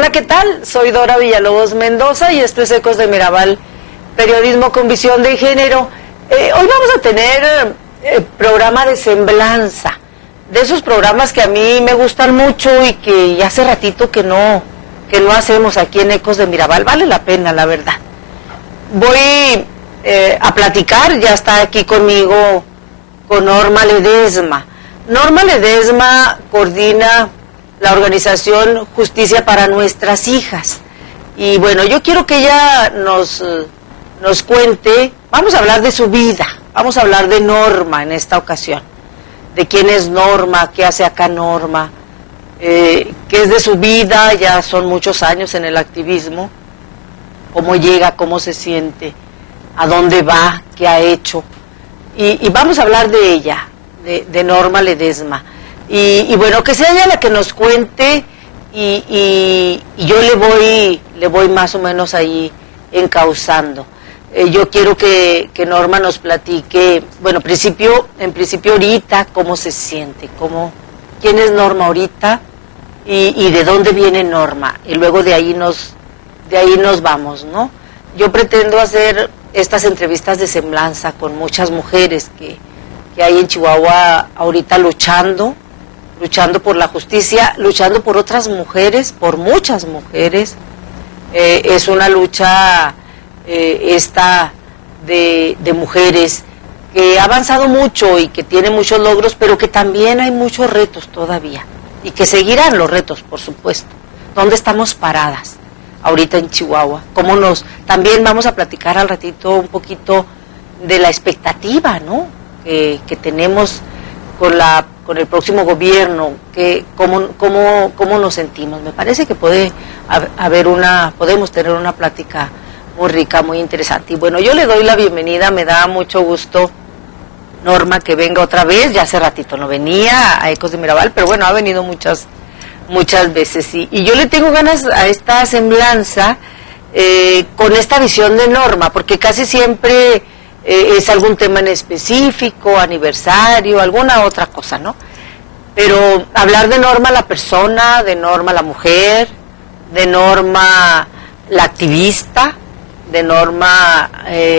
Hola, ¿qué tal? Soy Dora Villalobos Mendoza y esto es Ecos de Mirabal, periodismo con visión de género. Hoy vamos a tener programa de semblanza, de esos programas que a mí me gustan mucho y que ya hace ratito que no hacemos aquí en Ecos de Mirabal. Vale la pena, la verdad. Voy a platicar, ya está aquí conmigo, con Norma Ledesma. Norma Ledesma coordina la organización Justicia para Nuestras Hijas. Y bueno, yo quiero que ella nos cuente, vamos a hablar de su vida, vamos a hablar de Norma en esta ocasión, de quién es Norma, qué hace acá Norma, qué es de su vida, ya son muchos años en el activismo, cómo llega, cómo se siente, a dónde va, qué ha hecho. Y vamos a hablar de ella, de Norma Ledesma. Y bueno, que sea ella la que nos cuente y yo le voy más o menos ahí encauzando. Yo quiero que Norma nos platique, bueno, en principio ahorita, cómo se siente, quién es Norma ahorita y de dónde viene Norma. Y luego de ahí nos vamos, ¿no? Yo pretendo hacer estas entrevistas de semblanza con muchas mujeres que hay en Chihuahua ahorita luchando por la justicia, luchando por otras mujeres, por muchas mujeres. Es una lucha esta de mujeres que ha avanzado mucho y que tiene muchos logros, pero que también hay muchos retos todavía y que seguirán los retos, por supuesto. ¿Dónde estamos paradas ahorita en Chihuahua? También vamos a platicar al ratito un poquito de la expectativa, ¿no? que tenemos con el próximo gobierno, cómo nos sentimos. Me parece que podemos tener una plática muy rica, muy interesante. Y bueno, yo le doy la bienvenida, me da mucho gusto, Norma, que venga otra vez. Ya hace ratito no venía a Ecos de Mirabal, pero bueno, ha venido muchas veces. Y yo le tengo ganas a esta semblanza con esta visión de Norma, porque casi siempre es algún tema en específico, aniversario, alguna otra cosa, ¿no? Pero hablar de Norma la persona, de Norma la mujer, de Norma la activista, de Norma,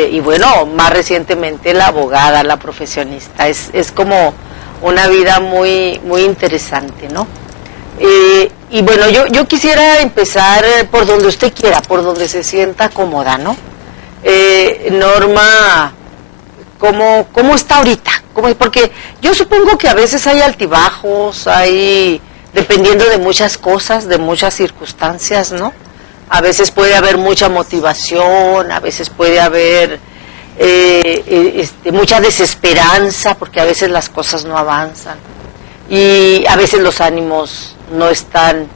y bueno, más recientemente la abogada, la profesionista. Es como una vida muy, muy interesante, ¿no? Y bueno, yo quisiera empezar por donde usted quiera, por donde se sienta cómoda, ¿no? Norma, ¿cómo está ahorita? Porque yo supongo que a veces hay altibajos, dependiendo de muchas cosas, de muchas circunstancias, ¿no? A veces puede haber mucha motivación, a veces puede haber mucha desesperanza, porque a veces las cosas no avanzan, y a veces los ánimos no están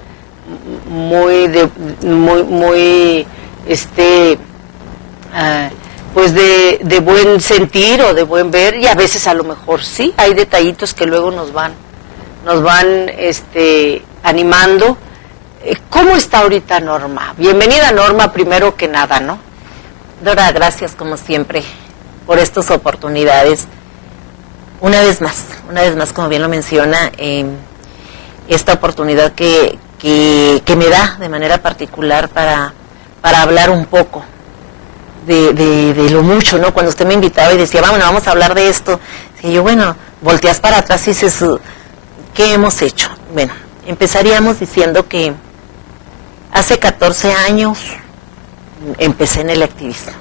pues de buen sentir o de buen ver, y a veces a lo mejor sí, hay detallitos que luego nos van animando. ¿Cómo está ahorita Norma? Bienvenida, Norma, primero que nada, ¿no? Dora, gracias como siempre por estas oportunidades. Una vez más, como bien lo menciona, esta oportunidad que me da de manera particular para hablar un poco de lo mucho, ¿no? Cuando usted me invitaba y decía, vamos a hablar de esto, y yo, bueno, volteas para atrás y dices, ¿qué hemos hecho? Bueno, empezaríamos diciendo que hace 14 años empecé en el activismo.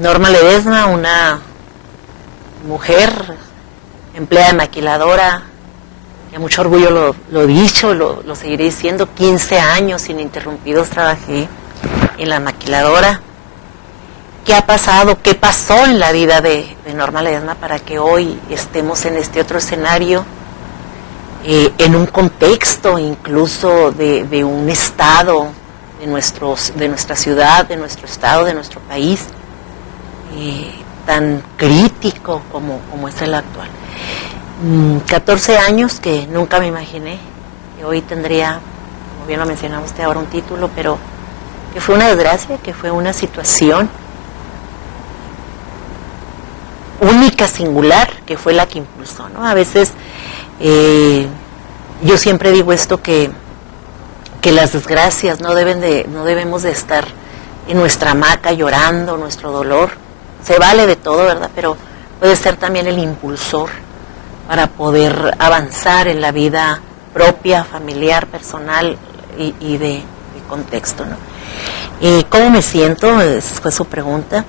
Norma Ledesma, una mujer empleada de maquiladora, que a mucho orgullo lo he dicho, lo seguiré diciendo, 15 años ininterrumpidos trabajé en la maquiladora. ¿Qué ha pasado? ¿Qué pasó en la vida de Norma Ledesma para que hoy estemos en este otro escenario, en un contexto incluso de un estado, de nuestra ciudad, de nuestro estado, de nuestro país, tan crítico como es el actual? 14 años que nunca me imaginé que hoy tendría, como bien lo mencionaba usted ahora, un título, pero que fue una desgracia, que fue una situación única, singular, que fue la que impulsó, ¿no? A veces yo siempre digo esto, que que las desgracias no debemos de estar en nuestra hamaca llorando nuestro dolor. Se vale de todo, ¿verdad? Pero puede ser también el impulsor para poder avanzar en la vida propia, familiar, personal y de contexto, ¿no? ¿Cómo me siento? Fue su pregunta.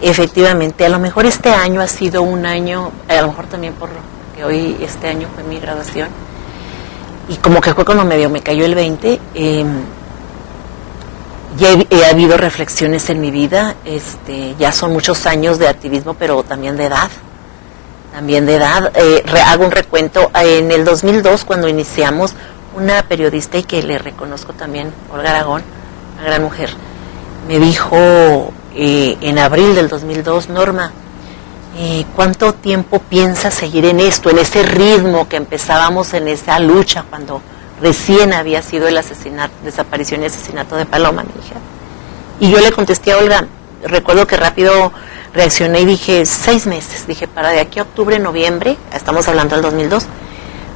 Efectivamente, a lo mejor este año ha sido un año, a lo mejor también porque hoy, este año fue mi graduación, y como que fue cuando medio me cayó el 20, ya he habido reflexiones en mi vida, ya son muchos años de activismo, pero también de edad. Hago un recuento. En el 2002, cuando iniciamos, una periodista, y que le reconozco también, Olga Aragón, una gran mujer, me dijo en abril del 2002, Norma, ¿cuánto tiempo piensas seguir en esto, en ese ritmo que empezábamos en esa lucha cuando recién había sido el desaparición y asesinato de Paloma, mi hija? Y yo le contesté a Olga, recuerdo que rápido reaccioné y dije, 6 meses, dije, para de aquí a octubre, noviembre, estamos hablando del 2002,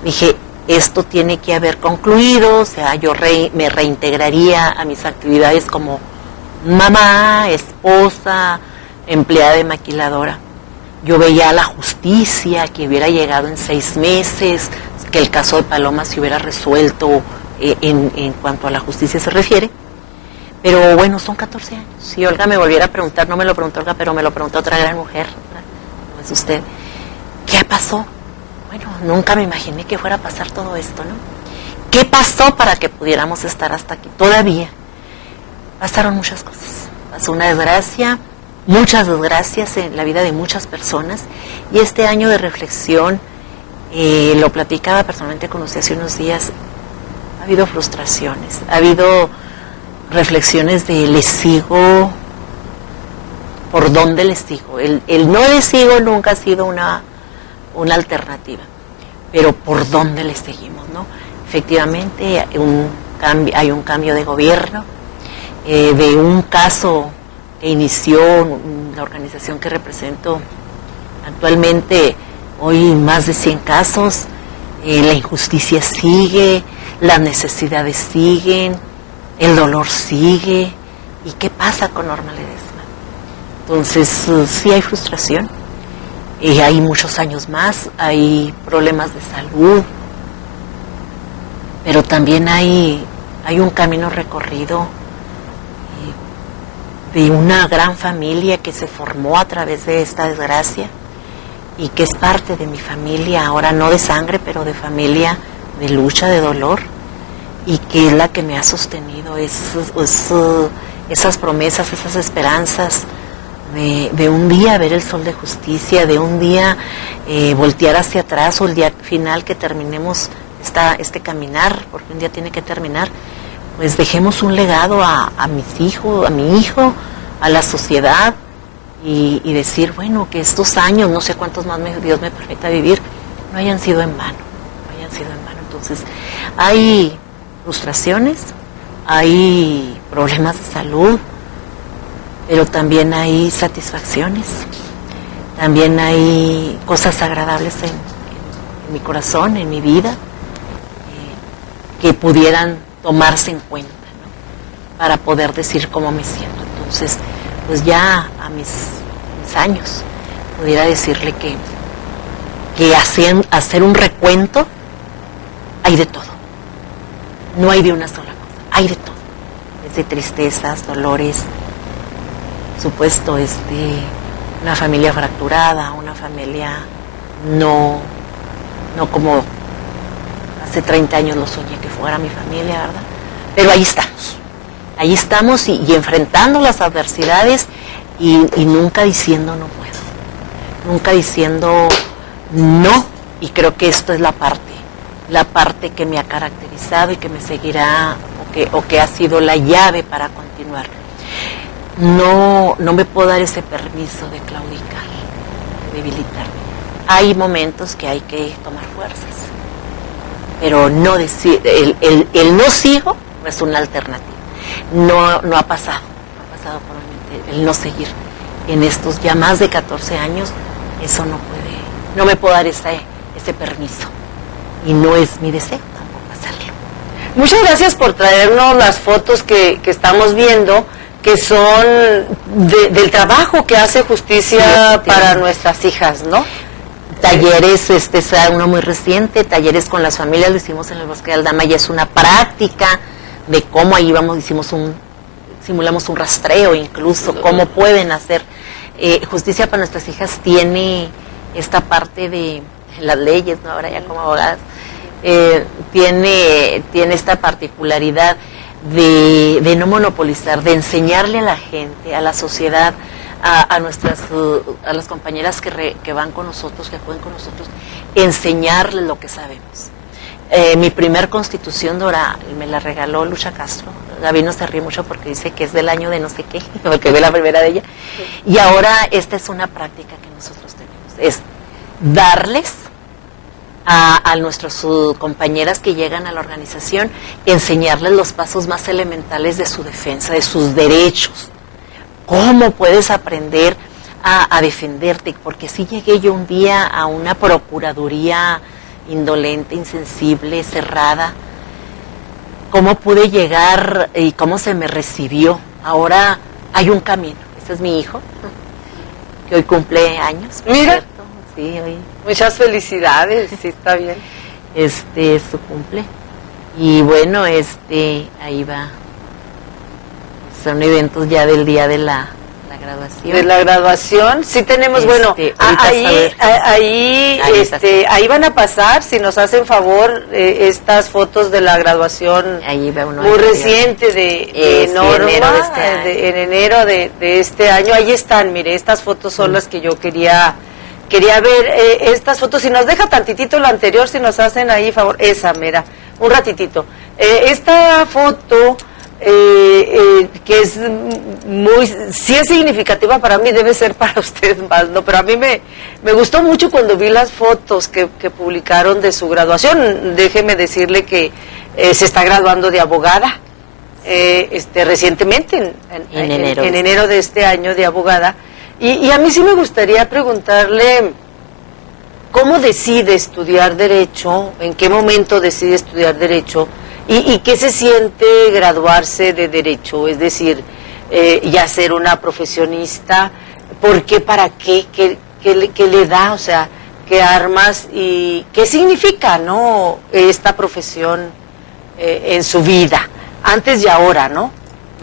dije, esto tiene que haber concluido, o sea, yo me reintegraría a mis actividades como mamá, esposa, empleada de maquiladora. Yo veía a la justicia que hubiera llegado en 6 meses, que el caso de Paloma se hubiera resuelto en cuanto a la justicia se refiere. Pero bueno, son 14 años. Si Olga me volviera a preguntar, no me lo preguntó Olga, pero me lo preguntó otra gran mujer, como es usted, ¿qué pasó? Bueno, nunca me imaginé que fuera a pasar todo esto, ¿no? ¿Qué pasó para que pudiéramos estar hasta aquí? Todavía pasaron muchas cosas. Pasó una desgracia, muchas desgracias en la vida de muchas personas, y este año de reflexión, lo platicaba personalmente con usted hace unos días, ha habido frustraciones, ha habido reflexiones de ¿le sigo? ¿Por dónde le sigo? El no le sigo nunca ha sido una alternativa, pero ¿por dónde le seguimos, no? Efectivamente hay un cambio de gobierno, de un caso que inició la organización que represento actualmente, hoy más de 100 casos, la injusticia sigue, las necesidades siguen, el dolor sigue. ¿Y qué pasa con Norma Ledesma? Entonces, sí hay frustración, hay muchos años más, hay problemas de salud, pero también hay un camino recorrido de una gran familia que se formó a través de esta desgracia y que es parte de mi familia, ahora no de sangre, pero de familia, de lucha, de dolor, y que es la que me ha sostenido, esas promesas, esas esperanzas de un día ver el sol de justicia, de un día voltear hacia atrás, o el día final que terminemos este caminar, porque un día tiene que terminar, pues dejemos un legado a mis hijos, a mi hijo, a la sociedad, y decir, bueno, que estos años, no sé cuántos más Dios me permita vivir, no hayan sido en vano, Entonces, hay frustraciones, hay problemas de salud, pero también hay satisfacciones, también hay cosas agradables en mi corazón, en mi vida, que pudieran tomarse en cuenta, ¿no? Para poder decir cómo me siento. Entonces, pues ya a mis años pudiera decirle que hacer un recuento, hay de todo, no hay de una sola cosa, hay de todo, desde tristezas, dolores, supuesto, una familia fracturada, una familia no como hace 30 años lo soñé que fuera mi familia, ¿verdad? Pero ahí estamos y enfrentando las adversidades y nunca diciendo no puedo, nunca diciendo no, y creo que esto es la parte que me ha caracterizado y que me seguirá, o que ha sido la llave para continuar. No me puedo dar ese permiso de claudicar, de debilitarme. Hay momentos que hay que tomar fuerzas, pero no decir, el no sigo no es una alternativa. No ha pasado por mi mente el no seguir. En estos ya más de 14 años, eso no me puedo dar ese permiso. Y no es mi deseo tampoco hacerlo. Muchas gracias por traernos las fotos que estamos viendo, que son del trabajo que hace Justicia para nuestras hijas, ¿no? Talleres, este es uno muy reciente, talleres con las familias, lo hicimos en el Bosque de Aldama, y es una práctica de cómo ahí vamos, simulamos un rastreo incluso, cómo pueden hacer. Justicia para nuestras hijas tiene esta parte de las leyes, ¿no? Ahora ya como abogadas, tiene esta particularidad de no monopolizar, de enseñarle a la gente, a la sociedad, a las compañeras que van con nosotros, que juegan con nosotros, enseñarles lo que sabemos. Mi primer Constitución Dora me la regaló Lucha Castro. Gabino se ríe mucho porque dice que es del año de no sé qué, porque ve la primera de ella. Y ahora esta es una práctica que nosotros tenemos, es darles a nuestras compañeras que llegan a la organización, enseñarles los pasos más elementales de su defensa, de sus derechos. ¿Cómo puedes aprender a defenderte? Porque sí llegué yo un día a una procuraduría indolente, insensible, cerrada. ¿Cómo pude llegar y cómo se me recibió? Ahora hay un camino. Este es mi hijo, que hoy cumple años. Mira. ¿Cierto? Sí, hoy. Muchas felicidades, sí, está bien. Este es su cumple. Y bueno, ahí va. Son eventos ya del día de la graduación. De la graduación, sí tenemos, bueno, ahí van a pasar, si nos hacen favor, estas fotos de la graduación ahí va uno muy reciente de Norma, en enero de este año. Ahí están, mire, estas fotos son las que yo quería ver, estas fotos. Si nos deja tantitito la anterior, si nos hacen ahí favor, esa, mira, un ratitito. Esta foto, que es sí es significativa para mí, debe ser para ustedes más, ¿no? Pero a mí me gustó mucho cuando vi las fotos que publicaron de su graduación. Déjeme decirle que se está graduando de abogada, recientemente, en enero de este año, de abogada. Y a mí sí me gustaría preguntarle, ¿cómo decide estudiar Derecho? ¿En qué momento decide estudiar Derecho? ¿Y qué se siente graduarse de Derecho? Es decir, ya ser una profesionista, ¿por qué, para qué? ¿Qué le da? O sea, ¿qué armas y qué significa, no, esta profesión en su vida? Antes y ahora, ¿no?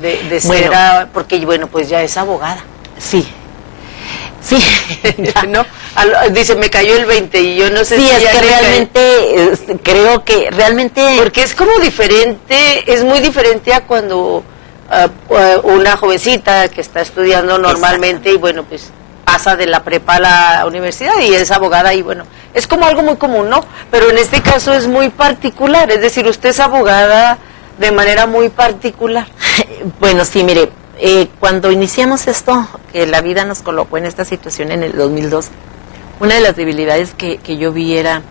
De ser, bueno, porque, bueno, pues ya es abogada. Sí. Sí, ¿no? Dice, me cayó el 20 y yo no sé si es que realmente, creo que realmente... Porque es como diferente, es muy diferente a cuando una jovencita que está estudiando normalmente y bueno, pues pasa de la prepa a la universidad y es abogada y bueno, es como algo muy común, ¿no? Pero en este caso es muy particular, es decir, usted es abogada de manera muy particular. Bueno, sí, mire, cuando iniciamos esto, que la vida nos colocó en esta situación en el 2002, una de las debilidades que yo vi era,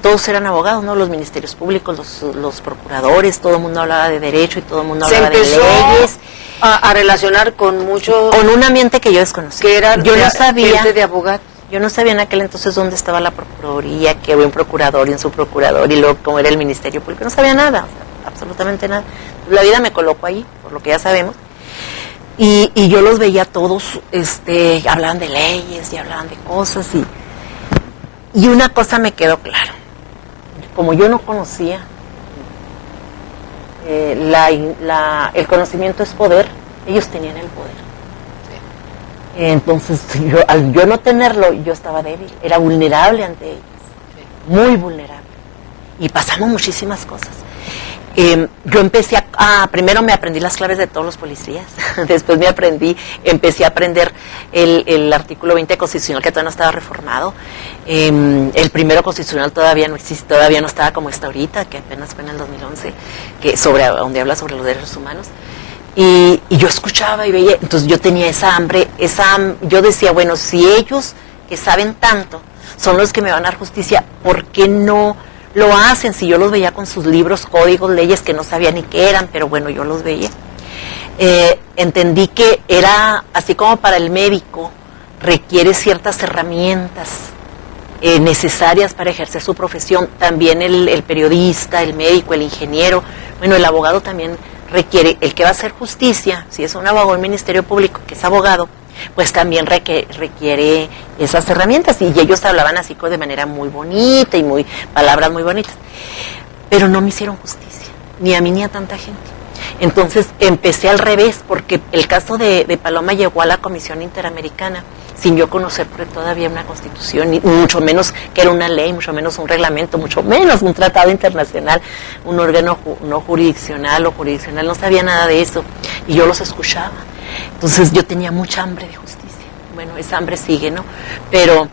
todos eran abogados, ¿no? Los ministerios públicos, los procuradores, todo el mundo hablaba de derecho y todo el mundo hablaba de leyes. A relacionar con mucho... Con un ambiente que yo desconocía. Que era yo no sabía, de abogados. Yo no sabía en aquel entonces dónde estaba la procuraduría, que había un procurador y un subprocurador, y luego cómo era el ministerio público. No sabía nada, o sea, absolutamente nada. La vida me colocó allí, por lo que ya sabemos. Y yo los veía todos, hablaban de leyes y hablaban de cosas. Y una cosa me quedó claro. Como yo no conocía, el conocimiento es poder, ellos tenían el poder. Entonces, al yo no tenerlo, yo estaba débil, era vulnerable ante ellos, muy vulnerable. Y pasamos muchísimas cosas. Yo empecé primero me aprendí las claves de todos los policías, después empecé a aprender el artículo 20 constitucional, que todavía no estaba reformado. El primero constitucional todavía no existe, todavía no estaba como está ahorita, que apenas fue en el 2011, donde habla sobre los derechos humanos. Y yo escuchaba y veía, entonces yo tenía esa hambre, yo decía, bueno, si ellos que saben tanto son los que me van a dar justicia, ¿por qué no lo hacen? Si yo los veía con sus libros, códigos, leyes que no sabía ni qué eran, pero bueno, yo los veía. Entendí que era, así como para el médico, requiere ciertas herramientas necesarias para ejercer su profesión. También el periodista, el médico, el ingeniero, bueno, el abogado también requiere, el que va a hacer justicia, si es un abogado del Ministerio Público que es abogado, pues también requiere esas herramientas, y ellos hablaban así de manera muy bonita y palabras muy bonitas, pero no me hicieron justicia, ni a mí ni a tanta gente. Entonces empecé al revés, porque el caso de Paloma llegó a la Comisión Interamericana sin yo conocer todavía una constitución, ni mucho menos que era una ley, mucho menos un reglamento, mucho menos un tratado internacional, un órgano no jurisdiccional o jurisdiccional, no sabía nada de eso, y yo los escuchaba. Entonces yo tenía mucha hambre de justicia. Bueno, esa hambre sigue, ¿no? Pero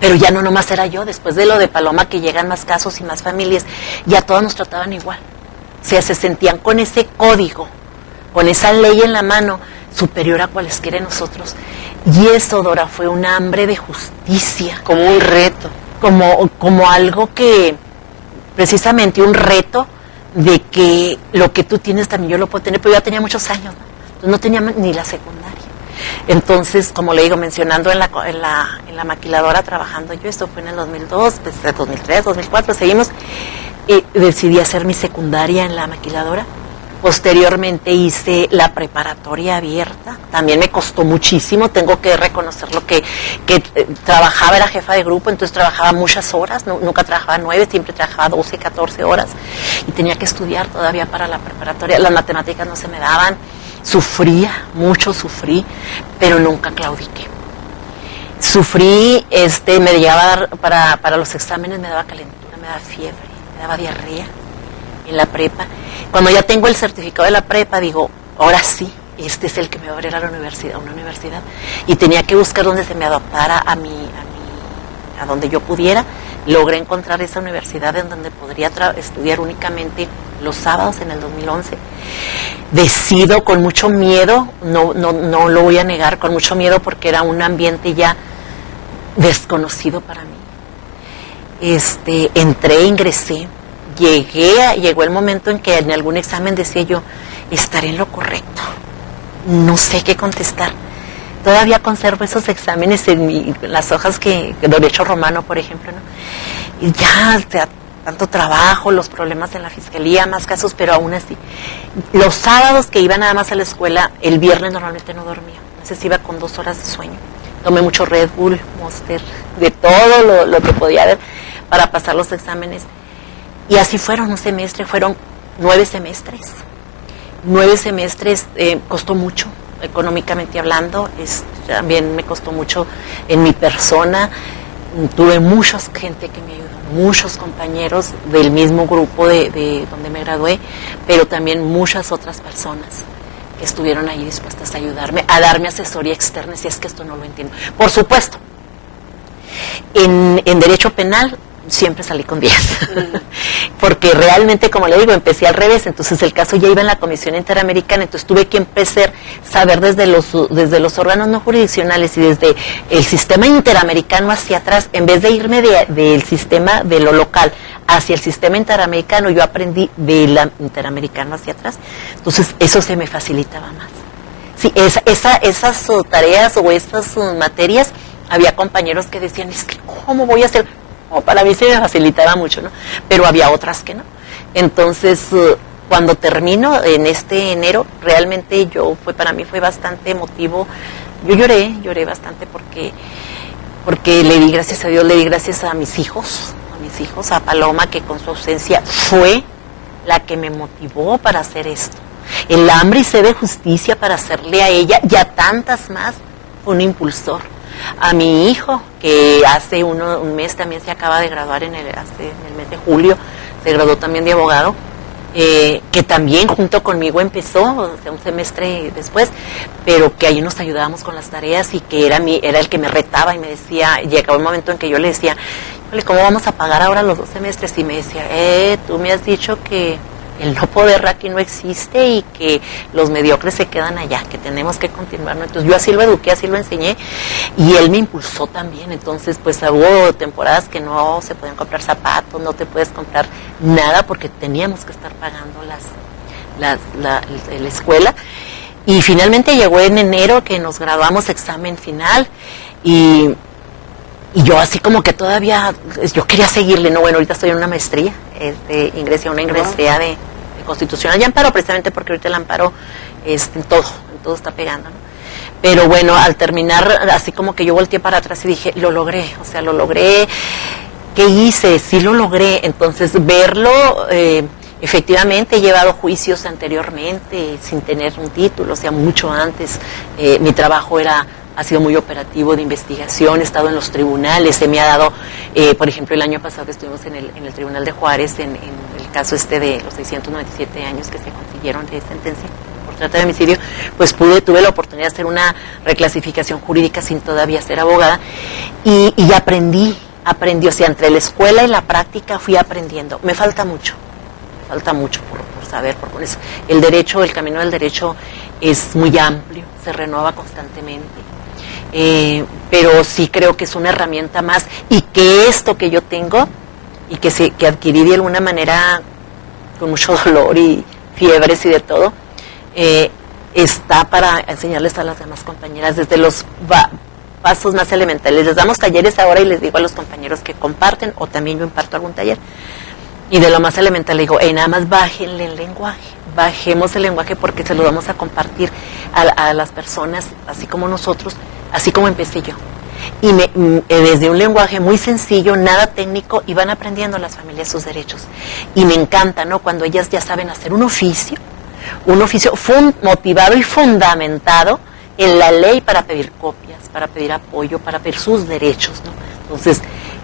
ya no nomás era yo, después de lo de Paloma, que llegan más casos y más familias, ya todos nos trataban igual. O sea, se sentían con ese código, con esa ley en la mano, superior a cualesquiera de nosotros. Y eso, Dora, fue un hambre de justicia. Como un reto. Como algo que, precisamente un reto de que lo que tú tienes también yo lo puedo tener, pero yo ya tenía muchos años, ¿no? Entonces no tenía ni la secundaria. Entonces, como le digo, mencionando en la maquiladora trabajando yo, esto fue en el 2002, pues 2003, 2004, seguimos, decidí hacer mi secundaria en la maquiladora. Posteriormente hice la preparatoria abierta, también me costó muchísimo, tengo que reconocerlo que trabajaba, era jefa de grupo, entonces trabajaba muchas horas, nunca trabajaba 9, siempre trabajaba 12, 14 horas, y tenía que estudiar todavía para la preparatoria, las matemáticas no se me daban, sufría, mucho sufrí, pero nunca claudiqué. Sufrí, me llegaba a dar, para los exámenes me daba calentura, me daba fiebre, me daba diarrea en la prepa. Cuando ya tengo el certificado de la prepa, digo, ahora sí, este es el que me va a abrir a una universidad. Y tenía que buscar donde se me adaptara a donde yo pudiera. Logré encontrar esa universidad en donde podría estudiar únicamente los sábados en el 2011. Decido con mucho miedo, no lo voy a negar, con mucho miedo, porque era un ambiente ya desconocido para mí. Entré, ingresé. Llegó el momento en que en algún examen decía yo, estaré en lo correcto, no sé qué contestar. Todavía conservo esos exámenes en las hojas de derecho romano, por ejemplo, ¿no? Y ya, o sea, tanto trabajo, los problemas en la fiscalía, más casos, pero aún así. Los sábados que iba nada más a la escuela, el viernes normalmente no dormía, entonces iba con 2 horas de sueño. Tomé mucho Red Bull, Monster, de todo lo que podía haber para pasar los exámenes. Y así fueron un semestre, fueron 9 semestres. 9 semestres, costó mucho, económicamente hablando, también me costó mucho en mi persona. Tuve mucha gente que me ayudó, muchos compañeros del mismo grupo de donde me gradué, pero también muchas otras personas que estuvieron ahí dispuestas a ayudarme, a darme asesoría externa si es que esto no lo entiendo. Por supuesto, en derecho penal siempre salí con 10, porque realmente, como le digo, empecé al revés. Entonces el caso ya iba en la Comisión Interamericana, entonces tuve que empezar a saber desde los órganos no jurisdiccionales y desde el sistema interamericano hacia atrás, en vez de irme del sistema de lo local hacia el sistema interamericano, yo aprendí del interamericano hacia atrás. Entonces eso se me facilitaba más. Sí, esas tareas o esas materias, había compañeros que decían, es que ¿cómo voy a hacer? Para mí se me facilitaba mucho, ¿no? Pero había otras que no. Entonces, cuando termino en este enero, realmente para mí fue bastante emotivo. Yo lloré bastante porque le di gracias a Dios, le di gracias a mis hijos, a Paloma, que con su ausencia fue la que me motivó para hacer esto. El hambre y sed de justicia para hacerle a ella y a tantas más fue un impulsor. A mi hijo, que hace un mes también se acaba de graduar en el mes de julio, se graduó también de abogado, que también junto conmigo empezó, o sea, un semestre después, pero que ahí nos ayudábamos con las tareas y que era el que me retaba y me decía, llegaba un momento en que yo le decía, ¿cómo vamos a pagar ahora los 2 semestres? Y me decía, tú me has dicho que el no poder aquí no existe y que los mediocres se quedan allá, que tenemos que continuar, ¿no? Entonces yo así lo eduqué, así lo enseñé, y él me impulsó también. Entonces pues hubo temporadas que no se podían comprar zapatos, no te puedes comprar nada porque teníamos que estar pagando la escuela. Y finalmente llegó en enero que nos graduamos, examen final, y Y yo así como que todavía, yo quería seguirle, no, bueno, ahorita estoy en una maestría, ingresé a una maestría de constitucional y amparo, precisamente porque ahorita el amparo en todo está pegando, ¿no? Pero bueno, al terminar, así como que yo volteé para atrás y dije, lo logré, o sea, lo logré. ¿Qué hice? Sí lo logré. Entonces, verlo, efectivamente, he llevado juicios anteriormente sin tener un título, o sea, mucho antes. Mi trabajo ha sido muy operativo de investigación, he estado en los tribunales, se me ha dado, por ejemplo, el año pasado que estuvimos en el Tribunal de Juárez, en el caso de los 697 años que se consiguieron de sentencia por trata de homicidio, pues tuve la oportunidad de hacer una reclasificación jurídica sin todavía ser abogada, y aprendí, o sea, entre la escuela y la práctica fui aprendiendo. Me falta mucho por saber, por eso. El derecho, el camino del derecho es muy amplio, se renueva constantemente. Pero sí creo que es una herramienta más, y que esto que yo tengo y que adquirí de alguna manera con mucho dolor y fiebres y de todo, está para enseñarles a las demás compañeras desde los pasos más elementales. Les damos talleres ahora y les digo a los compañeros que comparten, o también yo imparto algún taller, y de lo más elemental le digo, nada más bájenle el lenguaje, bajemos el lenguaje, porque se lo vamos a compartir a las personas, así como nosotros, así como empecé yo. Y desde un lenguaje muy sencillo, nada técnico, y van aprendiendo las familias sus derechos. Y me encanta, ¿no?, cuando ellas ya saben hacer un oficio motivado y fundamentado en la ley para pedir copias, para pedir apoyo, para pedir sus derechos, ¿no? Entonces,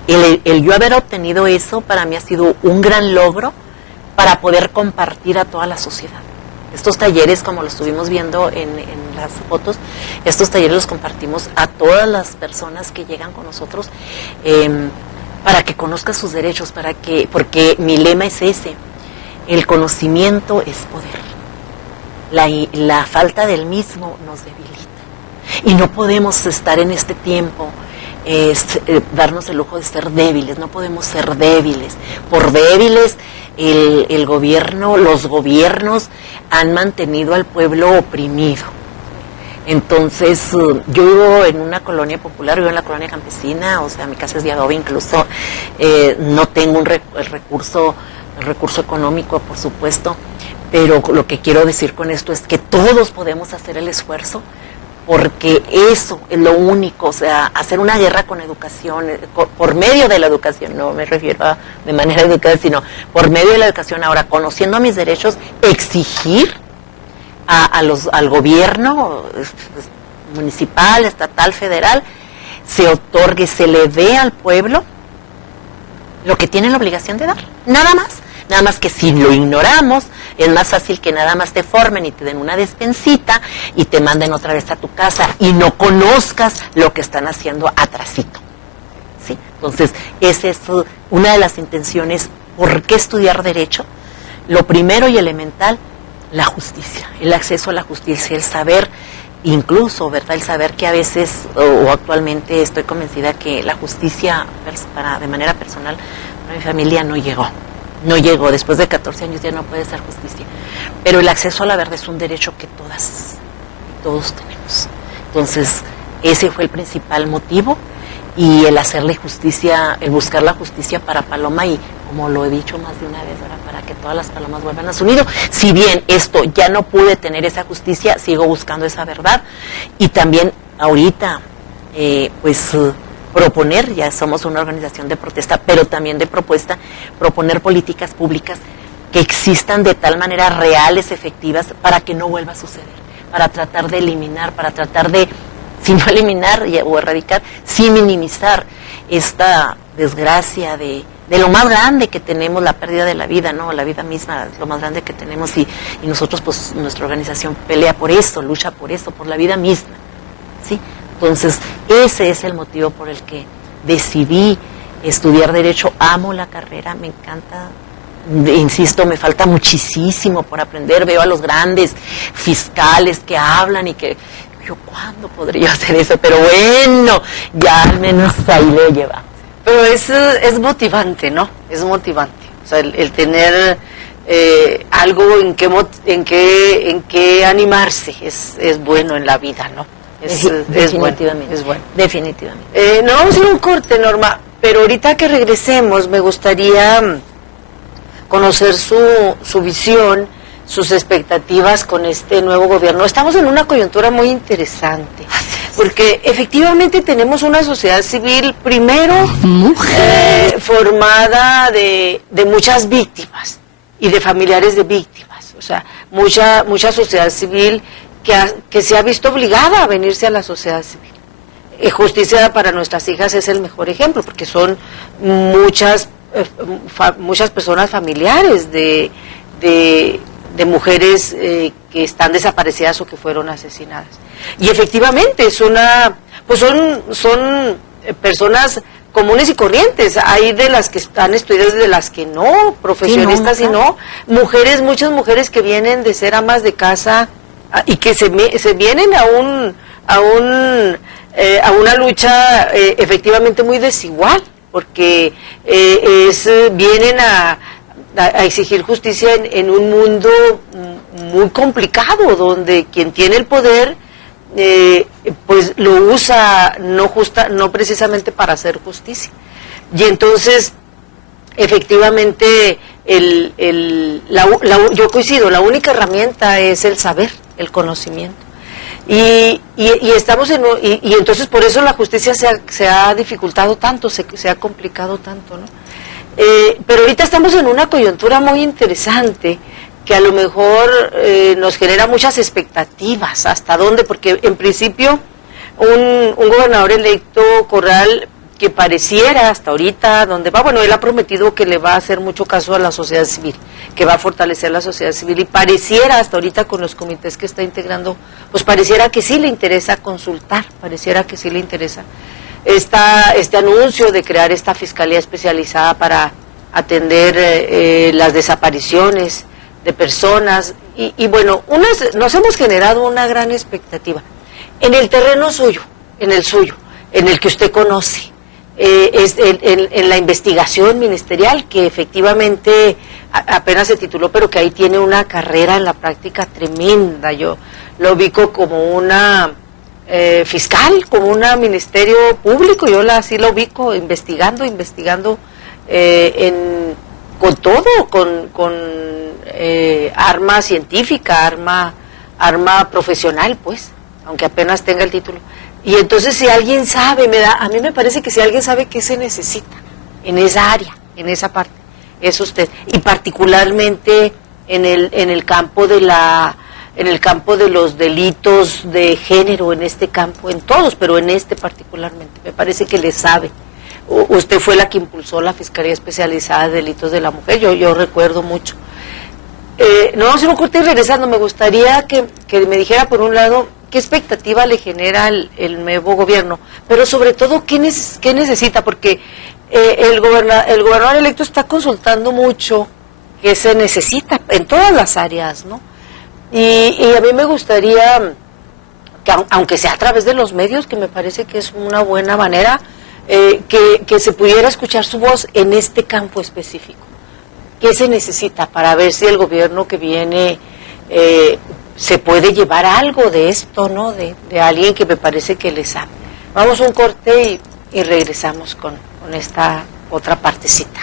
el yo haber obtenido eso para mí ha sido un gran logro para poder compartir a toda la sociedad. Estos talleres, como lo estuvimos viendo en las fotos, estos talleres los compartimos a todas las personas que llegan con nosotros, para que conozcan sus derechos, porque mi lema es ese: el conocimiento es poder. La falta del mismo nos debilita. Y no podemos estar en este tiempo, darnos el lujo de ser débiles, no podemos ser débiles. Por débiles, el gobierno, los gobiernos han mantenido al pueblo oprimido. Entonces, yo vivo en una colonia popular, vivo en la colonia campesina, o sea, mi casa es de adobe, incluso no tengo el recurso económico, por supuesto, pero lo que quiero decir con esto es que todos podemos hacer el esfuerzo, porque eso es lo único, o sea, hacer una guerra con educación, por medio de la educación, no me refiero de manera educada, sino por medio de la educación. Ahora, conociendo mis derechos, exigir al gobierno municipal, estatal, federal, se otorgue, se le dé al pueblo lo que tiene la obligación de dar, nada más. Nada más que si lo ignoramos, es más fácil que nada más te formen y te den una despensita y te manden otra vez a tu casa y no conozcas lo que están haciendo atrasito, ¿sí? Entonces, esa es una de las intenciones. ¿Por qué estudiar derecho? Lo primero y elemental, la justicia, el acceso a la justicia, el saber, incluso, ¿verdad?, el saber que a veces, o actualmente estoy convencida que la justicia de manera personal para mi familia no llegó, después de 14 años ya no puede ser justicia, pero el acceso a la verdad es un derecho que todas y todos tenemos. Entonces, ese fue el principal motivo, y el hacerle justicia, el buscar la justicia para Paloma, y como lo he dicho más de una vez, ¿verdad?, para que todas las palomas vuelvan a su nido. Si bien esto ya no pude tener esa justicia, sigo buscando esa verdad, y también ahorita, proponer, ya somos una organización de protesta, pero también de propuesta, proponer políticas públicas que existan de tal manera reales, efectivas, para que no vuelva a suceder, para tratar de eliminar, si no eliminar o erradicar, sí minimizar esta desgracia de lo más grande que tenemos, la pérdida de la vida, ¿no? La vida misma es lo más grande que tenemos, y nosotros, pues, nuestra organización pelea por eso, lucha por eso, por la vida misma, ¿sí? Entonces, ese es el motivo por el que decidí estudiar Derecho. Amo la carrera, me encanta. Insisto, me falta muchísimo por aprender. Veo a los grandes fiscales que hablan y que yo, ¿cuándo podría hacer eso? Pero bueno, ya al menos ahí lo llevamos. Pero es motivante, ¿no? Es motivante. O sea, el tener algo en que animarse es bueno en la vida, ¿no? Definitivamente. Es bueno. Definitivamente. No vamos a ir a un corte, Norma, pero ahorita que regresemos me gustaría conocer su visión, sus expectativas con este nuevo gobierno. Estamos en una coyuntura muy interesante, porque efectivamente tenemos una sociedad civil, primero, formada de muchas víctimas y de familiares de víctimas. O sea, mucha sociedad civil que se ha visto obligada a venirse a la sociedad civil. Justicia para nuestras hijas es el mejor ejemplo, porque son muchas personas familiares de mujeres que están desaparecidas o que fueron asesinadas. Y efectivamente son personas comunes y corrientes. Hay de las que están estudiadas, de las que no, profesionistas y no, muchas mujeres que vienen de ser amas de casa y que se vienen a una lucha efectivamente muy desigual, porque vienen a exigir justicia en un mundo muy complicado, donde quien tiene el poder pues lo usa no precisamente para hacer justicia. Y entonces efectivamente yo coincido, la única herramienta es el saber, el conocimiento. Y estamos y entonces por eso la justicia se ha dificultado tanto, se ha complicado tanto, ¿no? Pero ahorita estamos en una coyuntura muy interesante que a lo mejor nos genera muchas expectativas. ¿Hasta dónde? Porque en principio un gobernador electo, Corral, que pareciera hasta ahorita, donde va, bueno, él ha prometido que le va a hacer mucho caso a la sociedad civil, que va a fortalecer la sociedad civil, y pareciera hasta ahorita con los comités que está integrando, pues pareciera que sí le interesa consultar, pareciera que sí le interesa este anuncio de crear esta fiscalía especializada para atender las desapariciones de personas, y bueno, nos hemos generado una gran expectativa en el terreno suyo, en el que usted conoce. En la investigación ministerial, que efectivamente apenas se tituló, pero que ahí tiene una carrera en la práctica tremenda. Yo lo ubico como una fiscal, como una ministerio público, así lo ubico, investigando con todo, con arma científica, arma profesional, pues, aunque apenas tenga el título. Y entonces si alguien sabe, a mí me parece que si alguien sabe qué se necesita en esa área, en esa parte, es usted. Y particularmente en el campo de los delitos de género, en este campo, en todos, pero en este particularmente, me parece que le sabe. Usted fue la que impulsó la Fiscalía Especializada de Delitos de la Mujer, yo recuerdo mucho. No vamos a ir un corte y regresando, me gustaría que me dijera, por un lado, qué expectativa le genera el nuevo gobierno, pero sobre todo qué necesita, porque el gobernador electo está consultando mucho qué se necesita en todas las áreas, ¿no? Y a mí me gustaría que, aunque sea a través de los medios, que me parece que es una buena manera, que se pudiera escuchar su voz en este campo específico. ¿Qué se necesita para ver si el gobierno que viene se puede llevar algo de esto, ¿no? De alguien que me parece que le sabe. Vamos a un corte y regresamos con esta otra partecita.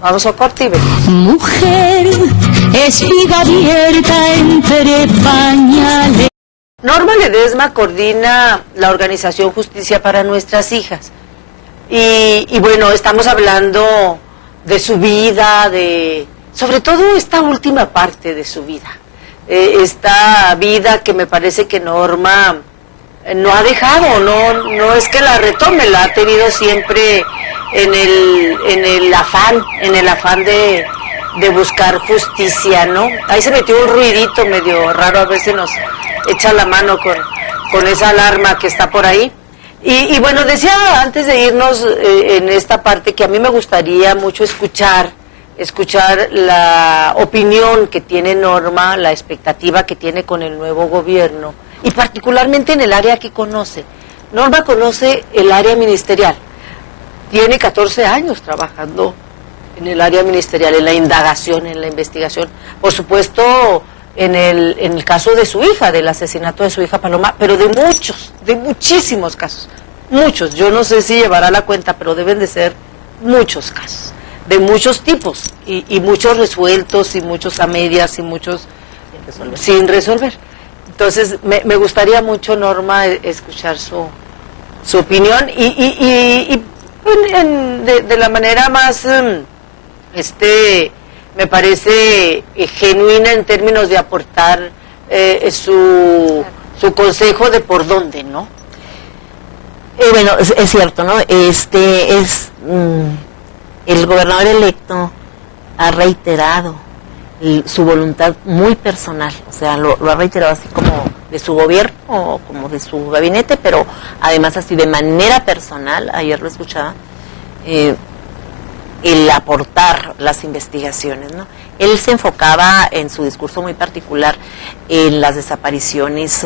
Vamos a corte y venimos. Mujer, espiga abierta entre pañales. Norma Ledesma coordina la organización Justicia para Nuestras Hijas. Y bueno, estamos hablando de su vida, sobre todo esta última parte de su vida. Esta vida que me parece que Norma no ha dejado, no es que la retome, la ha tenido siempre en el afán de buscar justicia, ¿no? Ahí se metió un ruidito medio raro, a veces nos echa la mano con esa alarma que está por ahí. Y bueno, decía antes de irnos en esta parte que a mí me gustaría mucho escuchar la opinión que tiene Norma, la expectativa que tiene con el nuevo gobierno, y particularmente en el área que conoce. Norma conoce el área ministerial, tiene 14 años trabajando en el área ministerial, en la indagación, en la investigación. Por supuesto, en el caso de su hija, del asesinato de su hija Paloma, pero de muchísimos casos, muchos. Yo no sé si llevará la cuenta, pero deben de ser muchos casos, de muchos tipos, y muchos resueltos, y muchos a medias, y muchos sin resolver. Entonces, me gustaría mucho, Norma, escuchar su opinión, y de la manera más, me parece genuina en términos de aportar su consejo de por dónde, ¿no? Bueno, es cierto, ¿no? El gobernador electo ha reiterado su voluntad muy personal, o sea, lo ha reiterado así como de su gobierno o como de su gabinete, pero además así de manera personal, ayer lo escuchaba, el aportar las investigaciones, ¿no? Él se enfocaba en su discurso muy particular en las desapariciones,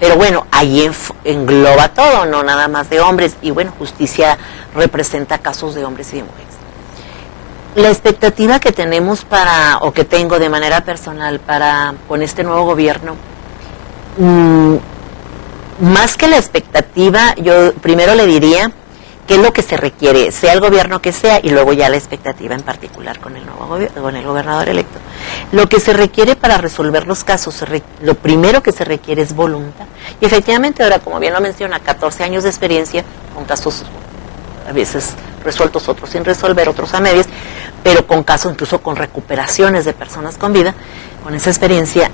pero bueno, ahí engloba todo, no nada más de hombres, y bueno, justicia representa casos de hombres y de mujeres. La expectativa que tenemos o que tengo de manera personal con este nuevo gobierno, más que la expectativa, yo primero le diría qué es lo que se requiere, sea el gobierno que sea, y luego ya la expectativa en particular con el gobernador electo. Lo que se requiere para resolver los casos, lo primero que se requiere es voluntad. Y efectivamente ahora, como bien lo menciona, 14 años de experiencia, con casos a veces resueltos, otros sin resolver, otros a medias, pero con casos incluso con recuperaciones de personas con vida, con esa experiencia,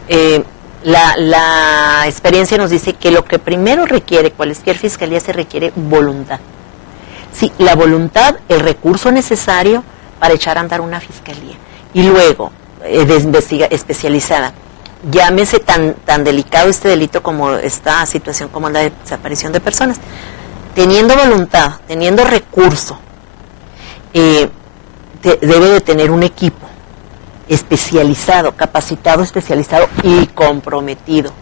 la experiencia nos dice que lo que primero requiere cualquier fiscalía se requiere voluntad. Sí, la voluntad, el recurso necesario para echar a andar una fiscalía. Y luego, especializada, llámese tan delicado este delito como esta situación como la desaparición de personas. Teniendo voluntad, teniendo recurso, debe de tener un equipo especializado, capacitado, especializado y comprometido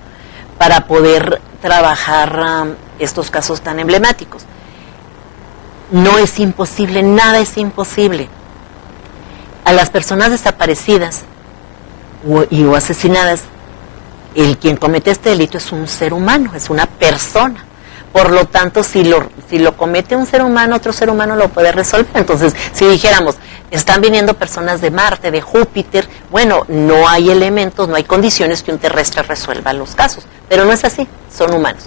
para poder trabajar estos casos tan emblemáticos. No es imposible, nada es imposible. A las personas desaparecidas o asesinadas, quien comete este delito es un ser humano, es una persona. Por lo tanto, si lo comete un ser humano, otro ser humano lo puede resolver. Entonces, si dijéramos, están viniendo personas de Marte, de Júpiter, bueno, no hay elementos, no hay condiciones que un terrestre resuelva los casos. Pero no es así, son humanos.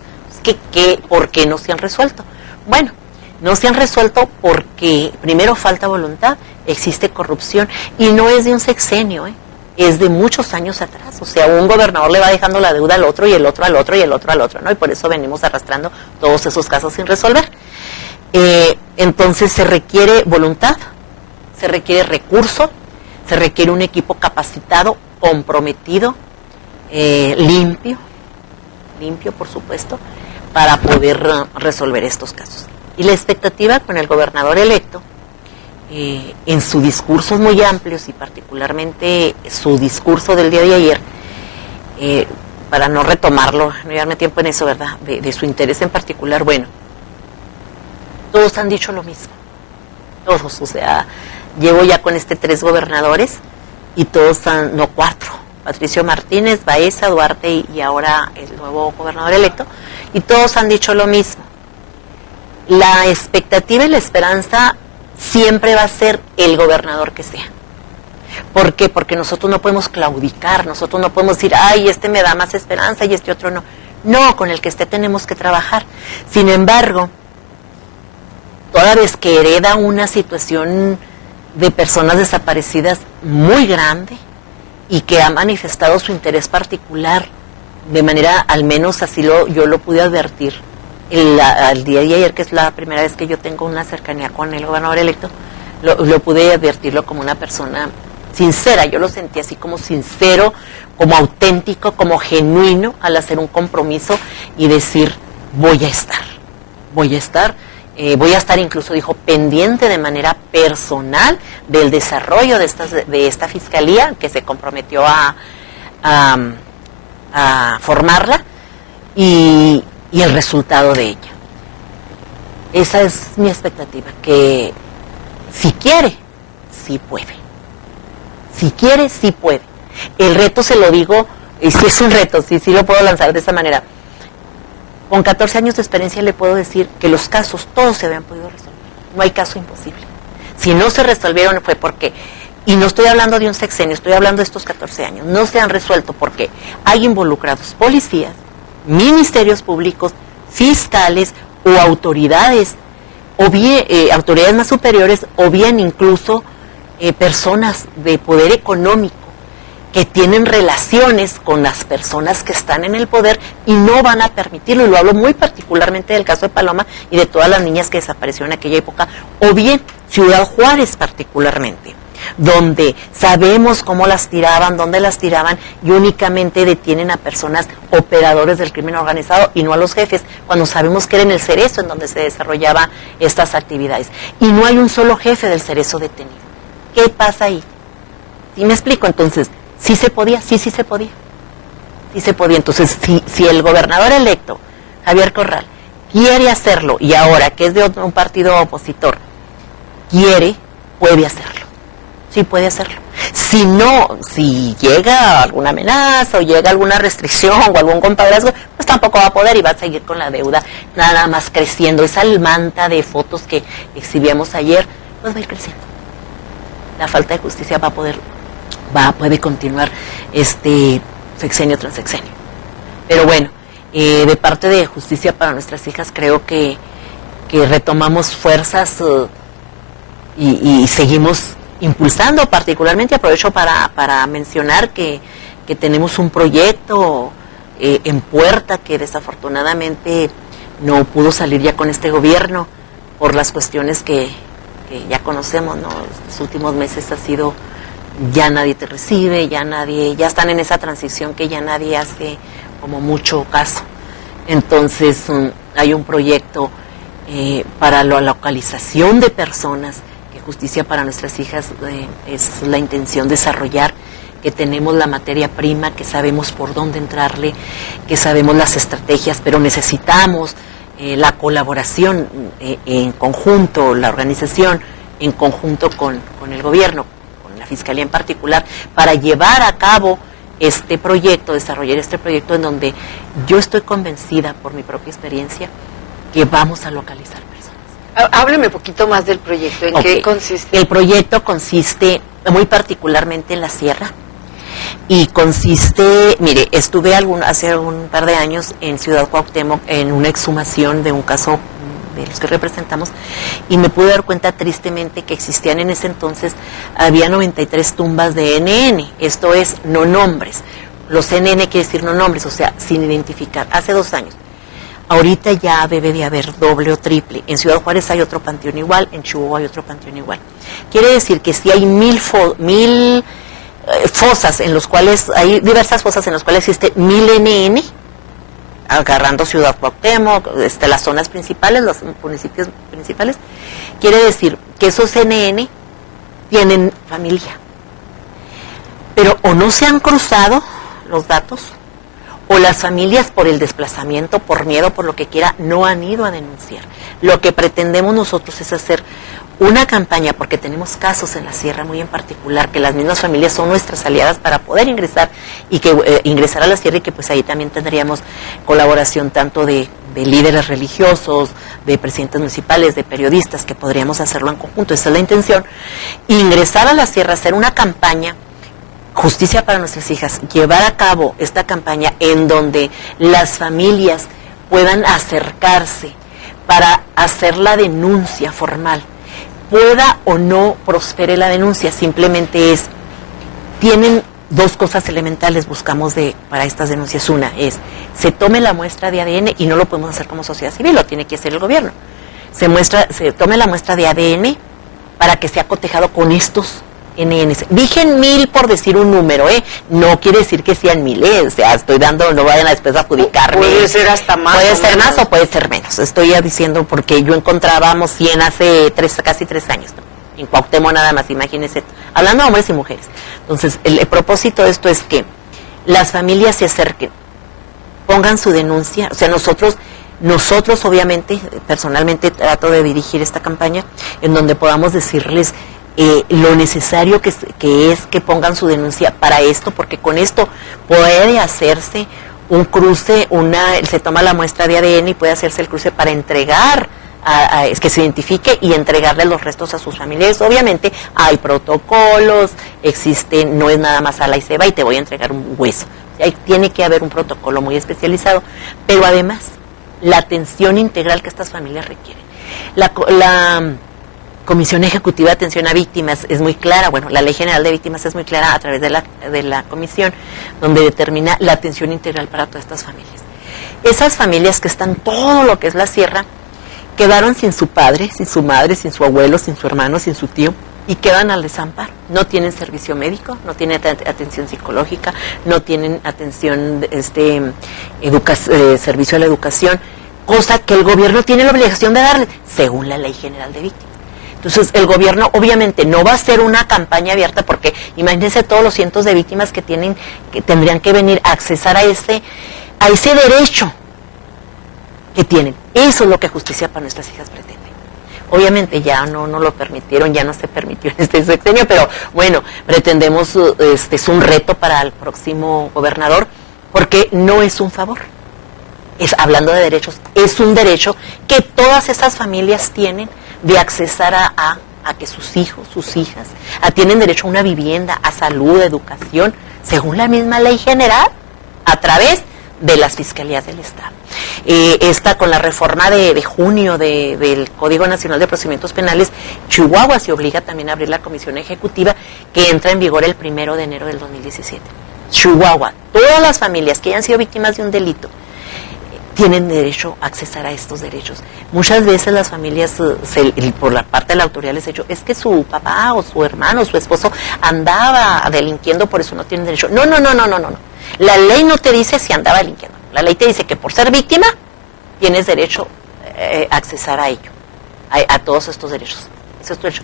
¿Por qué no se han resuelto? Bueno, no se han resuelto porque primero falta voluntad, existe corrupción, y no es de un sexenio, es de muchos años atrás. O sea, un gobernador le va dejando la deuda al otro, y el otro al otro, y el otro al otro, ¿no? Y por eso venimos arrastrando todos esos casos sin resolver. Entonces se requiere voluntad, se requiere recurso, se requiere un equipo capacitado, comprometido, limpio por supuesto, para poder resolver estos casos. Y la expectativa con el gobernador electo, en sus discursos muy amplios y particularmente su discurso del día de ayer, para no retomarlo, no llevarme tiempo en eso, ¿verdad?, de su interés en particular, bueno, todos han dicho lo mismo, todos, o sea, llevo ya con 3 gobernadores y todos no 4, Patricio Martínez, Baeza, Duarte y ahora el nuevo gobernador electo, y todos han dicho lo mismo. La expectativa y la esperanza siempre va a ser el gobernador que sea. ¿Por qué? Porque nosotros no podemos claudicar, nosotros no podemos decir, ay, me da más esperanza y otro no. No, con el que esté tenemos que trabajar. Sin embargo, toda vez que hereda una situación de personas desaparecidas muy grande y que ha manifestado su interés particular, de manera, al menos así yo lo pude advertir, al día de ayer, que es la primera vez que yo tengo una cercanía con el gobernador electo, lo pude advertirlo como una persona sincera. Yo lo sentí así como sincero, como auténtico, como genuino al hacer un compromiso y decir, voy a estar incluso, dijo, pendiente de manera personal del desarrollo de esta fiscalía que se comprometió a formarla y el resultado de ella. Esa es mi expectativa, que si quiere, sí puede. Si quiere, sí puede. El reto se lo digo, y sí es un reto, sí lo puedo lanzar de esa manera. Con 14 años de experiencia le puedo decir que los casos todos se habían podido resolver. No hay caso imposible. Si no se resolvieron fue porque, y no estoy hablando de un sexenio, estoy hablando de estos 14 años, no se han resuelto porque hay involucrados policías, ministerios públicos, fiscales o autoridades, o bien autoridades más superiores, o bien incluso personas de poder económico que tienen relaciones con las personas que están en el poder y no van a permitirlo, y lo hablo muy particularmente del caso de Paloma y de todas las niñas que desaparecieron en aquella época, o bien Ciudad Juárez particularmente, donde sabemos cómo las tiraban, dónde las tiraban, y únicamente detienen a personas operadores del crimen organizado y no a los jefes, cuando sabemos que era en el Cerezo en donde se desarrollaban estas actividades. Y no hay un solo jefe del Cerezo detenido. ¿Qué pasa ahí? ¿Sí me explico? Entonces, ¿sí se podía? Sí se podía. Sí se podía. Entonces, si el gobernador electo, Javier Corral, quiere hacerlo, y ahora que es de un partido opositor, puede hacerlo. Sí puede hacerlo. Si no, si llega alguna amenaza o llega alguna restricción o algún compadrazgo, pues tampoco va a poder y va a seguir con la deuda nada más creciendo. Esa manta de fotos que exhibíamos ayer, pues va a ir creciendo. La falta de justicia puede continuar sexenio tras sexenio. Pero bueno, de parte de Justicia para Nuestras Hijas creo que retomamos fuerzas y seguimos impulsando. Particularmente aprovecho para mencionar que tenemos un proyecto en puerta que desafortunadamente no pudo salir ya con este gobierno por las cuestiones que ya conocemos, ¿no? Estos últimos meses ha sido, ya nadie te recibe, ya están en esa transición que ya nadie hace como mucho caso. Entonces hay un proyecto para la localización de personas, que Justicia para Nuestras Hijas es la intención desarrollar, que tenemos la materia prima, que sabemos por dónde entrarle, que sabemos las estrategias, pero necesitamos la colaboración en conjunto, la organización en conjunto con el gobierno, con la Fiscalía en particular, para llevar a cabo este proyecto, desarrollar este proyecto en donde yo estoy convencida por mi propia experiencia que vamos a localizar personas. Hábleme un poquito más del proyecto, ¿en qué consiste? El proyecto consiste muy particularmente en la sierra. Y consiste, mire, estuve hace un par de años en Ciudad Cuauhtémoc en una exhumación de un caso de los que representamos, y me pude dar cuenta tristemente que existían en ese entonces, había 93 tumbas de NN, esto es, no nombres. Los NN quiere decir no nombres, o sea, sin identificar, hace 2 años. Ahorita ya debe de haber doble o triple. En Ciudad Juárez hay otro panteón igual, en Chihuahua hay otro panteón igual. Quiere decir que si hay 1000 fosas en los cuales, hay diversas fosas en las cuales existe 1000 NN, agarrando Ciudad Cuauhtémoc, las zonas principales, los municipios principales, quiere decir que esos NN tienen familia. Pero o no se han cruzado los datos, o las familias por el desplazamiento, por miedo, por lo que quiera, no han ido a denunciar. Lo que pretendemos nosotros es hacer una campaña, porque tenemos casos en la sierra muy en particular, que las mismas familias son nuestras aliadas para poder ingresar y que ingresar a la sierra, y que pues ahí también tendríamos colaboración tanto de líderes religiosos, de presidentes municipales, de periodistas, que podríamos hacerlo en conjunto. Esa es la intención, ingresar a la sierra, hacer una campaña, Justicia para Nuestras Hijas, llevar a cabo esta campaña en donde las familias puedan acercarse para hacer la denuncia formal. Pueda o no prospere la denuncia, simplemente tienen 2 cosas elementales buscamos para estas denuncias. Una es, se tome la muestra de ADN, y no lo podemos hacer como sociedad civil, lo tiene que hacer el gobierno. Se tome la muestra de ADN para que sea cotejado con estos NN. Dije 1000 por decir un número, no quiere decir que sean 1000, o sea, estoy dando, no vayan a después a adjudicarme. Puede ser hasta más. Puede ser más o puede ser menos. Estoy diciendo porque yo encontrábamos 100 hace casi 3 años, ¿no? En Cuauhtémoc nada más, imagínense, hablando de hombres y mujeres. Entonces, el propósito de esto es que las familias se acerquen, pongan su denuncia, o sea, nosotros obviamente, personalmente trato de dirigir esta campaña en donde podamos decirles lo necesario que es que pongan su denuncia para esto, porque con esto puede hacerse un cruce, se toma la muestra de ADN y puede hacerse el cruce para entregar, que se identifique y entregarle los restos a sus familiares. Obviamente hay protocolos, existen, no es nada más ala y se va y te voy a entregar un hueso. Tiene que haber un protocolo muy especializado, pero además la atención integral que estas familias requieren. La Comisión Ejecutiva de Atención a Víctimas es muy clara, bueno, la Ley General de Víctimas es muy clara a través de la comisión, donde determina la atención integral para todas estas familias. Esas familias que están todo lo que es la sierra, quedaron sin su padre, sin su madre, sin su abuelo, sin su hermano, sin su tío, y quedan al desamparo. No tienen servicio médico, no tienen atención psicológica, no tienen atención, servicio a la educación, cosa que el gobierno tiene la obligación de darle, según la Ley General de Víctimas. Entonces, el gobierno obviamente no va a hacer una campaña abierta, porque imagínense todos los cientos de víctimas que tendrían que venir a accesar a ese derecho que tienen. Eso es lo que Justicia para Nuestras Hijas pretende. Obviamente ya no lo permitieron, ya no se permitió en este sexenio, pero bueno, pretendemos, es un reto para el próximo gobernador, porque no es un favor. Hablando de derechos, es un derecho que todas esas familias tienen de accesar a que sus hijos, sus hijas, tienen derecho a una vivienda, a salud, a educación, según la misma ley general, a través de las fiscalías del Estado. Con la reforma de junio del Código Nacional de Procedimientos Penales, Chihuahua se obliga también a abrir la comisión ejecutiva, que entra en vigor el 1 de enero del 2017. Chihuahua, todas las familias que hayan sido víctimas de un delito tienen derecho a accesar a estos derechos. Muchas veces las familias, por la parte de la autoridad les ha dicho, es que su papá o su hermano o su esposo andaba delinquiendo, por eso no tienen derecho. No. La ley no te dice si andaba delinquiendo. La ley te dice que por ser víctima tienes derecho a accesar a ello, a todos estos derechos. Eso es tu derecho.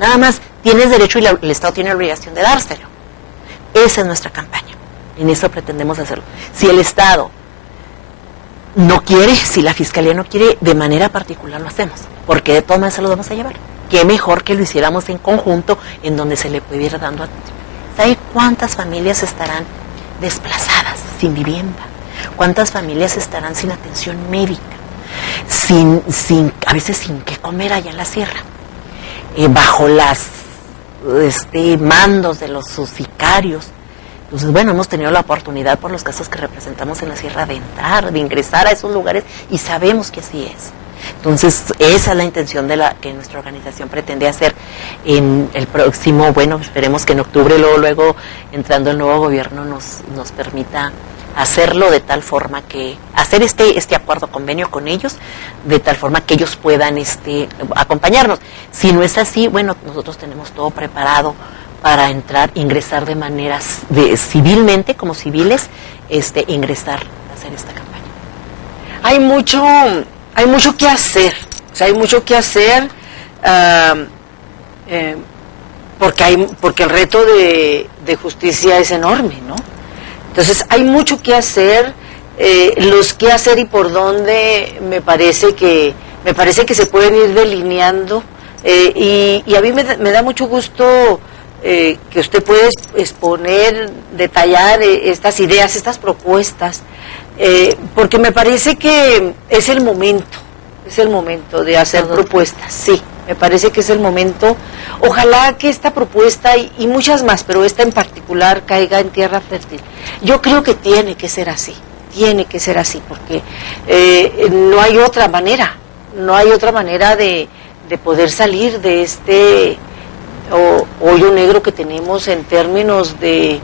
Nada más tienes derecho y el Estado tiene la obligación de dárselo. Esa es nuestra campaña. En eso pretendemos hacerlo. Si el Estado no quiere, si la Fiscalía no quiere, de manera particular lo hacemos, porque de todas maneras se lo vamos a llevar. Qué mejor que lo hiciéramos en conjunto, en donde se le pudiera dando atención. ¿Sabe cuántas familias estarán desplazadas, sin vivienda? ¿Cuántas familias estarán sin atención médica? A veces sin qué comer allá en la sierra, bajo las mandos de los sicarios. Entonces, bueno, hemos tenido la oportunidad por los casos que representamos en la sierra de ingresar a esos lugares, y sabemos que así es. Entonces, esa es la intención que nuestra organización pretende hacer en el próximo, bueno, esperemos que en octubre, luego entrando el nuevo gobierno nos permita hacerlo de tal forma que, hacer este acuerdo, convenio con ellos, de tal forma que ellos puedan acompañarnos. Si no es así, bueno, nosotros tenemos todo preparado para ingresar de maneras civilmente, como civiles, ingresar a hacer esta campaña. Hay mucho que hacer, porque el reto de justicia es enorme, ¿no? Entonces hay mucho que hacer, los que hacer y por dónde me parece que se pueden ir delineando, y a mí me da mucho gusto que usted puede exponer, detallar estas ideas, estas propuestas, porque me parece que es el momento de hacer propuestas, sí, me parece que es el momento. Ojalá que esta propuesta y muchas más, pero esta en particular, caiga en tierra fértil. Yo creo que tiene que ser así, porque no hay otra manera de poder salir de este hoyo negro que tenemos en términos de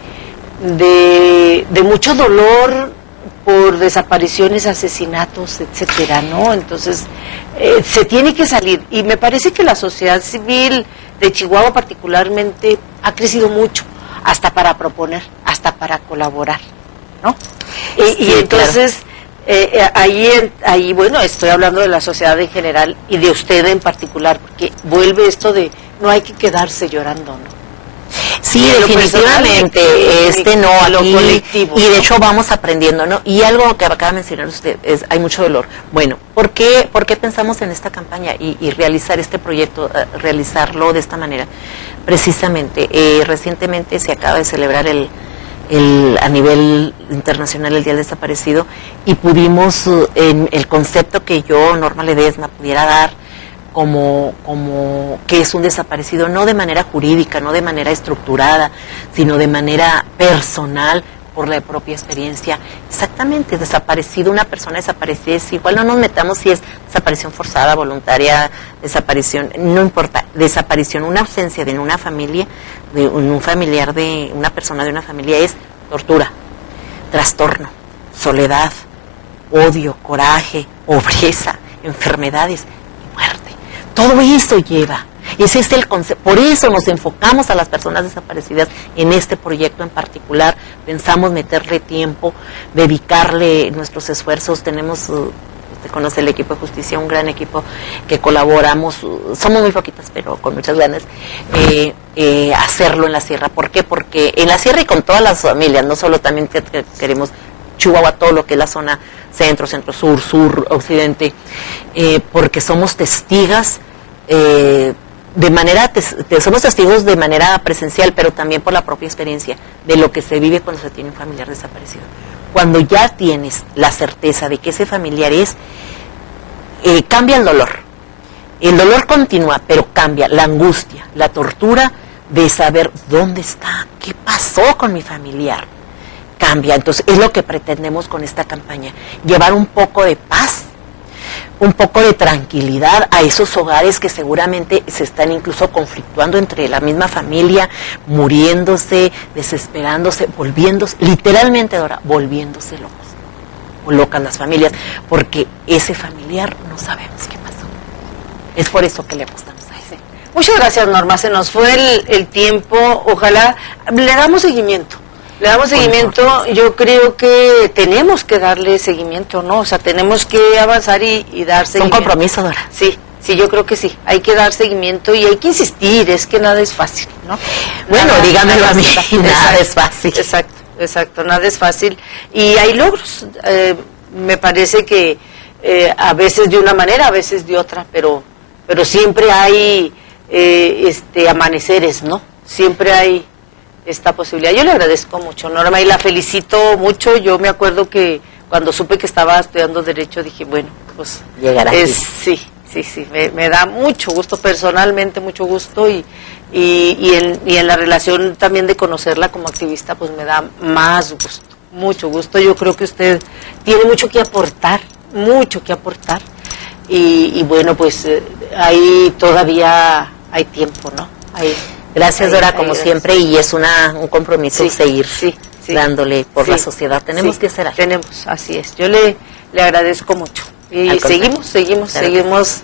mucho dolor por desapariciones, asesinatos, etcétera, ¿no? Entonces, se tiene que salir, y me parece que la sociedad civil de Chihuahua particularmente ha crecido mucho, hasta para proponer, hasta para colaborar, ¿no? Y entonces, claro. Ahí, bueno, estoy hablando de la sociedad en general y de usted en particular, porque vuelve esto de no hay que quedarse llorando, ¿no? Sí, en lo personal definitivamente, no, en lo aquí, colectivo, y de ¿no? hecho vamos aprendiendo, ¿no? Y algo que acaba de mencionar usted, hay mucho dolor. Bueno, ¿por qué pensamos en esta campaña y realizar este proyecto, realizarlo de esta manera? Precisamente, recientemente se acaba de celebrar a nivel internacional el Día del Desaparecido, y pudimos, en el concepto que yo, Norma Ledesma, pudiera dar como que es un desaparecido, no de manera jurídica, no de manera estructurada, sino de manera personal, por la propia experiencia. Exactamente, desaparecido, una persona desaparecida es igual, no nos metamos si es desaparición forzada, voluntaria, desaparición, no importa, desaparición, una ausencia de una familia, de un familiar, de una persona de una familia, es tortura, trastorno, soledad, odio, coraje, pobreza, enfermedades y muerte. Todo eso lleva. Ese es el concepto. Por eso nos enfocamos a las personas desaparecidas en este proyecto en particular. Pensamos meterle tiempo, dedicarle nuestros esfuerzos. Tenemos, usted conoce el equipo de justicia, un gran equipo que colaboramos. Somos muy poquitas, pero con muchas ganas. Hacerlo en la sierra. ¿Por qué? Porque en la sierra y con todas las familias, no solo también queremos Chihuahua, todo lo que es la zona centro, centro-sur, sur, occidente, porque somos testigas somos testigos de manera presencial, pero también por la propia experiencia de lo que se vive cuando se tiene un familiar desaparecido. Cuando ya tienes la certeza de que ese familiar cambia el dolor. El dolor continúa, pero cambia la angustia, la tortura de saber dónde está, qué pasó con mi familiar. Cambia. Entonces es lo que pretendemos con esta campaña, llevar un poco de paz, un poco de tranquilidad a esos hogares que seguramente se están incluso conflictuando entre la misma familia, muriéndose, desesperándose, volviéndose, literalmente, Dora, volviéndose locos o locas las familias, porque ese familiar no sabemos qué pasó. Es por eso que le apostamos a ese. Muchas gracias, Norma, se nos fue el tiempo, ojalá, le damos seguimiento. Le damos seguimiento, yo creo que tenemos que darle seguimiento, ¿no? O sea, tenemos que avanzar y dar seguimiento. Un compromiso, Dora. Sí, yo creo que sí. Hay que dar seguimiento y hay que insistir, es que nada es fácil, ¿no? Bueno, dígamelo a mí, nada es fácil. Exacto, nada es fácil. Y hay logros, me parece que a veces de una manera, a veces de otra, pero siempre hay amaneceres, ¿no? Siempre hay esta posibilidad. Yo le agradezco mucho, Norma, y la felicito mucho. Yo me acuerdo que cuando supe que estaba estudiando Derecho, dije, bueno, pues llegará sí, me da mucho gusto, personalmente mucho gusto, y en la relación también de conocerla como activista, pues me da más gusto, mucho gusto. Yo creo que usted tiene mucho que aportar, y bueno, pues ahí todavía hay tiempo, ¿no? Gracias, Dora, como siempre, y es un compromiso seguir dándole por la sociedad. Tenemos que hacer algo. Tenemos, así es. Yo le agradezco mucho. Y seguimos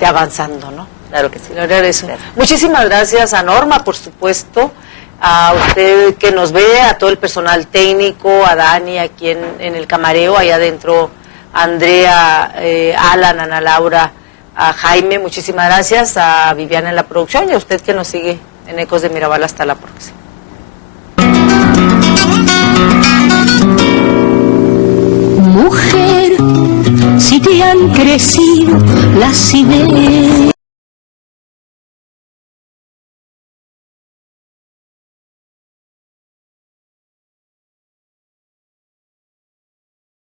avanzando, ¿no? Claro que sí. Le agradezco. Muchísimas gracias a Norma, por supuesto, a usted que nos ve, a todo el personal técnico, a Dani aquí en el camareo, allá adentro, a Andrea, Alan, Ana Laura, a Jaime, muchísimas gracias, a Viviana en la producción y a usted que nos sigue en Ecos de Mirabal. Hasta la próxima. Mujer, si te han crecido las ideas.